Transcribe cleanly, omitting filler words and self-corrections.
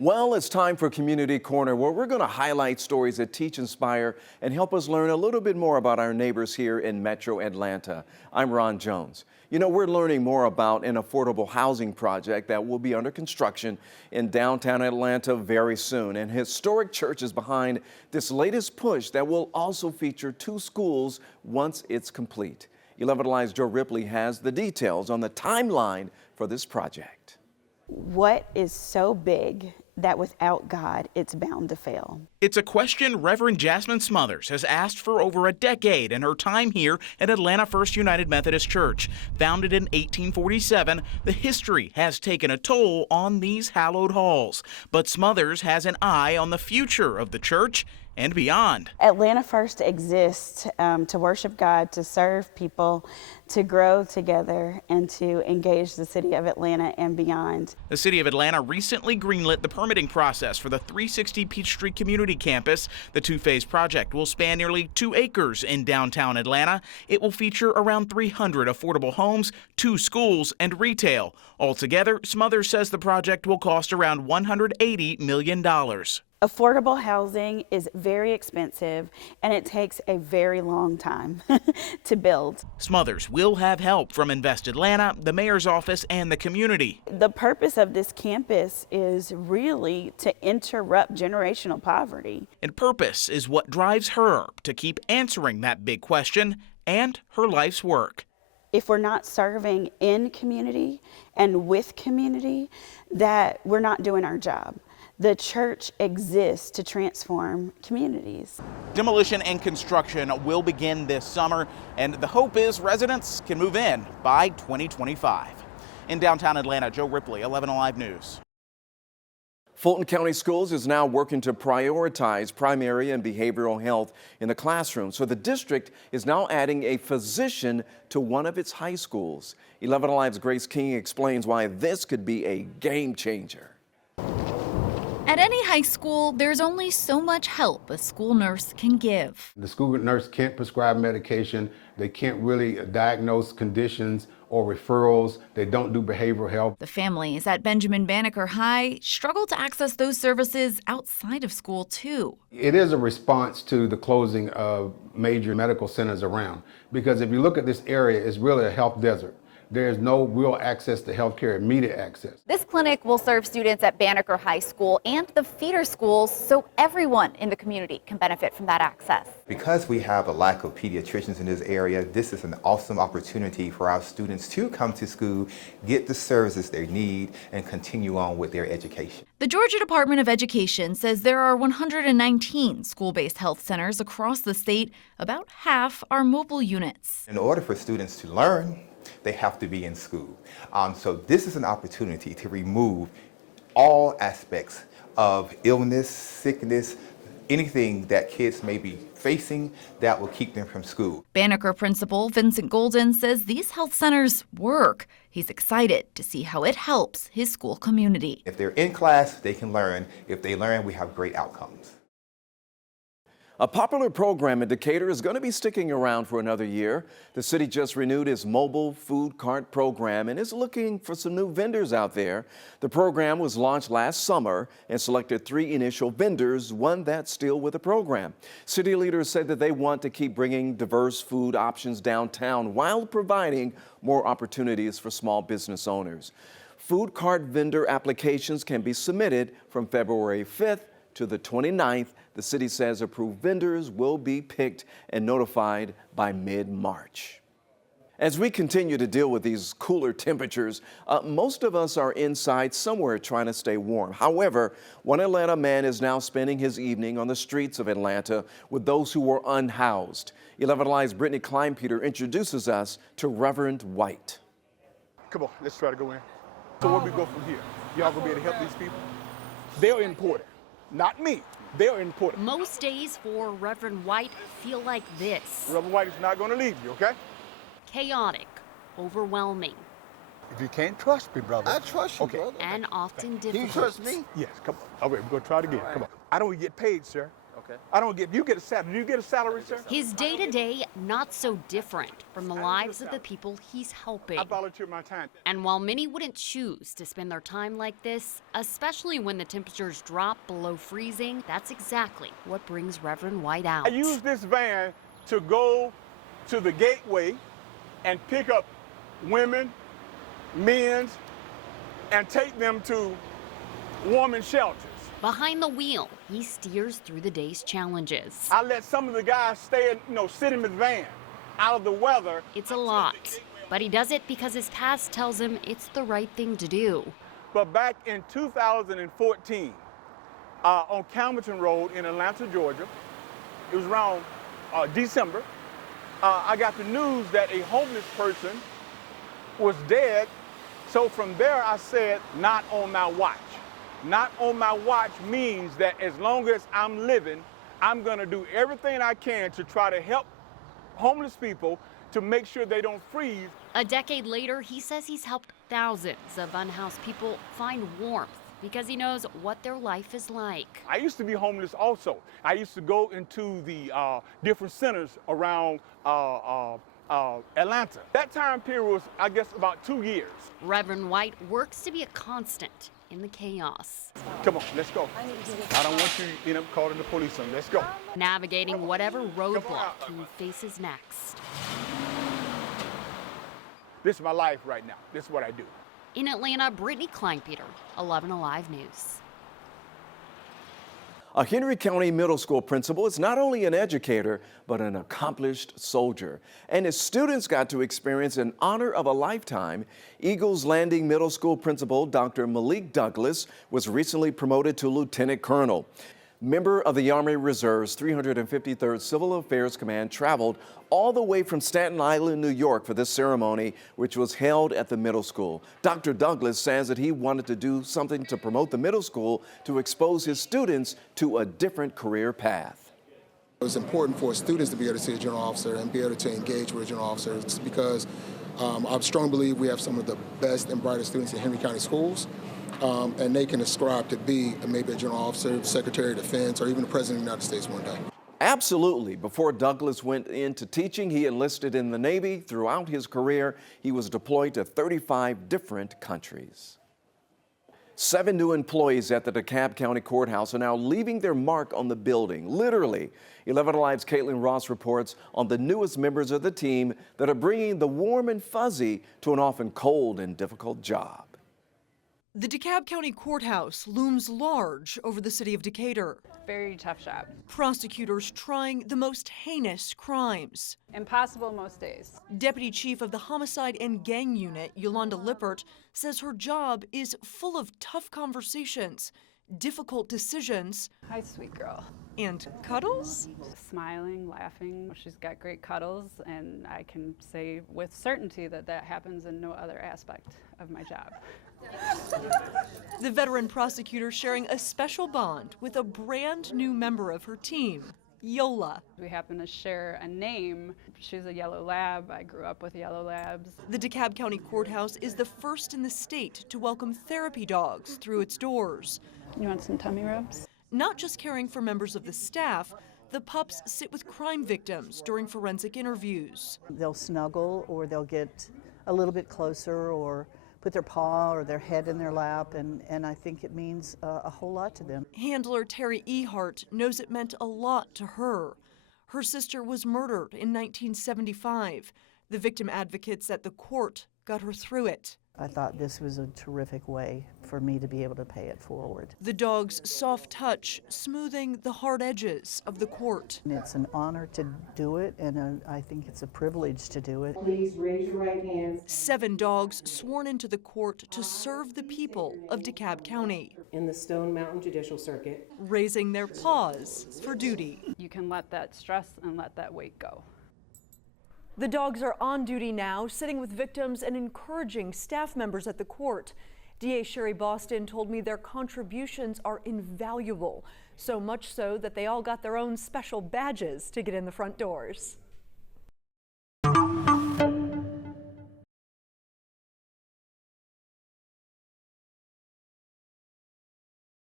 Well, it's time for Community Corner, where we're going to highlight stories that teach, inspire, and help us learn a little bit more about our neighbors here in Metro Atlanta. I'm Ron Jones. You know, we're learning more about an affordable housing project that will be under construction in downtown Atlanta very soon. And historic church is behind this latest push that will also feature 2 schools once it's complete. 11 Alive's Joe Ripley has the details on the timeline for this project. What is so big that without God, it's bound to fail? It's a question Reverend Jasmine Smothers has asked for over a decade in her time here at Atlanta First United Methodist Church. Founded in 1847, the history has taken a toll on these hallowed halls. But Smothers has an eye on the future of the church and beyond. Atlanta First exists to worship God, to serve people, to grow together, and to engage the city of Atlanta and beyond. The city of Atlanta recently greenlit the permitting process for the 360 Peachtree Community Campus. The 2-phase project will span nearly 2 acres in downtown Atlanta. It will feature around 300 affordable homes, 2 schools, and retail. Altogether, Smothers says the project will cost around $180 million. Affordable housing is very expensive, and it takes a very long time to build. Smothers will have help from Invest Atlanta, the mayor's office, and the community. The purpose of this campus is really to interrupt generational poverty. And purpose is what drives her to keep answering that big question and her life's work. If we're not serving in community and with community, that we're not doing our job. The church exists to transform communities. Demolition and construction will begin this summer, and the hope is residents can move in by 2025. In downtown Atlanta, Joe Ripley, 11 Alive News. Fulton County Schools is now working to prioritize primary and behavioral health in the classroom. So the district is now adding a physician to one of its high schools. 11 Alive's Grace King explains why this could be a game changer. At any high school, there's only so much help a school nurse can give. The school nurse can't prescribe medication. They can't really diagnose conditions or referrals. They don't do behavioral health. The families at Benjamin Banneker High struggle to access those services outside of school, too. It is a response to the closing of major medical centers around. Because if you look at this area, it's really a health desert. There's no real access to health care, immediate access. This clinic will serve students at Banneker High School and the feeder schools, so everyone in the community can benefit from that access. Because we have a lack of pediatricians in this area, this is an awesome opportunity for our students to come to school, get the services they need, and continue on with their education. The Georgia Department of Education says there are 119 school-based health centers across the state. About half are mobile units. In order for students to learn, they have to be in school. So this is an opportunity to remove all aspects of illness, sickness, anything that kids may be facing that will keep them from school. Banneker principal Vincent Golden says these health centers work. He's excited to see how it helps his school community. If they're in class, they can learn. If they learn, we have great outcomes. A popular program in Decatur is going to be sticking around for another year. The city just renewed its mobile food cart program and is looking for some new vendors out there. The program was launched last summer and selected 3 initial vendors, one that's still with the program. City leaders said that they want to keep bringing diverse food options downtown while providing more opportunities for small business owners. Food cart vendor applications can be submitted from February 5th to the 29th. The city says approved vendors will be picked and notified by mid-March. As we continue to deal with these cooler temperatures, most of us are inside somewhere trying to stay warm. However, one Atlanta man is now spending his evening on the streets of Atlanta with those who were unhoused. 11 Alive's Brittany Kleinpeter introduces us to Reverend White. Come on, let's try to go in. So where we go from here? Y'all gonna be able to help these people? They're important, not me. They're important. Most days for Reverend White feel like this. Reverend White is not going to leave you, okay? Chaotic, overwhelming. If you can't trust me, brother. I trust you, okay. brother. And often Do difficult. you trust me? Yes, come on. All right, we're going to try it again. Come on. I don't get paid, sir. Okay. I don't get, you get a salary. Do you get a salary, sir? His day-to-day not so different from the lives of the people he's helping. I volunteer my time. And while many wouldn't choose to spend their time like this, especially when the temperatures drop below freezing, that's exactly what brings Reverend White out. I use this van to go to the gateway and pick up women, men, and take them to warming shelters. Behind the wheel, he steers through the day's challenges. I let some of the guys stay, sit in the van, out of the weather. It's a lot, but he does it because his past tells him it's the right thing to do. But back in 2014, on Calverton Road in Atlanta, Georgia, it was around December, I got the news that a homeless person was dead. So from there, I said, not on my watch. Not on my watch means that as long as I'm living, I'm gonna do everything I can to try to help homeless people to make sure they don't freeze. A decade later, he says he's helped thousands of unhoused people find warmth because he knows what their life is like. I used to be homeless also. I used to go into the different centers around Atlanta. That time period was, I guess, about 2 years. Reverend White works to be a constant in the chaos. Come on, let's go. I don't want you to end up calling the police on me. Let's go. Navigating whatever roadblock he faces next. This is my life right now. This is what I do. In Atlanta, Brittany Kleinpeter, 11 Alive News. A Henry County middle school principal is not only an educator, but an accomplished soldier. And his students got to experience an honor of a lifetime. Eagles Landing Middle School principal Dr. Malik Douglas was recently promoted to lieutenant colonel. Member of the Army Reserve's 353rd Civil Affairs Command traveled all the way from Staten Island, New York for this ceremony, which was held at the middle school. Dr. Douglas says that he wanted to do something to promote the middle school to expose his students to a different career path. It's important for students to be able to see a general officer and be able to engage with a general officer because I strongly believe we have some of the best and brightest students in Henry County schools. And they can ascribe to be maybe a general officer, secretary of defense, or even the president of the United States one day. Absolutely. Before Douglas went into teaching, he enlisted in the Navy. Throughout his career, he was deployed to 35 different countries. 7 new employees at the DeKalb County Courthouse are now leaving their mark on the building, literally. 11 Alive's Caitlin Ross reports on the newest members of the team that are bringing the warm and fuzzy to an often cold and difficult job. The DeKalb County Courthouse looms large over the city of Decatur. Very tough job. Prosecutors trying the most heinous crimes. Impossible most days. Deputy Chief of the Homicide and Gang Unit, Yolanda Lippert, says her job is full of tough conversations, difficult decisions. Hi, sweet girl. And cuddles? Smiling, laughing. She's got great cuddles, and I can say with certainty that that happens in no other aspect of my job. The veteran prosecutor sharing a special bond with a brand new member of her team, Yola. We happen to share a name. She's a yellow lab. I grew up with yellow labs. The DeKalb County Courthouse is the first in the state to welcome therapy dogs through its doors. You want some tummy rubs? Not just caring for members of the staff, the pups sit with crime victims during forensic interviews. They'll snuggle, or they'll get a little bit closer, or put their paw or their head in their lap, and I think it means a whole lot to them. Handler Terry Ehart knows it meant a lot to her. Her sister was murdered in 1975. The victim advocates at the court got her through it. I thought this was a terrific way for me to be able to pay it forward. The dog's soft touch smoothing the hard edges of the court. And it's an honor to do it, and I think it's a privilege to do it. Please raise your right hands. 7 dogs sworn into the court to serve the people of DeKalb County. In the Stone Mountain Judicial Circuit. Raising their paws for duty. You can let that stress and let that weight go. The dogs are on duty now, sitting with victims and encouraging staff members at the court. DA Sherry Boston told me their contributions are invaluable, so much so that they all got their own special badges to get in the front doors.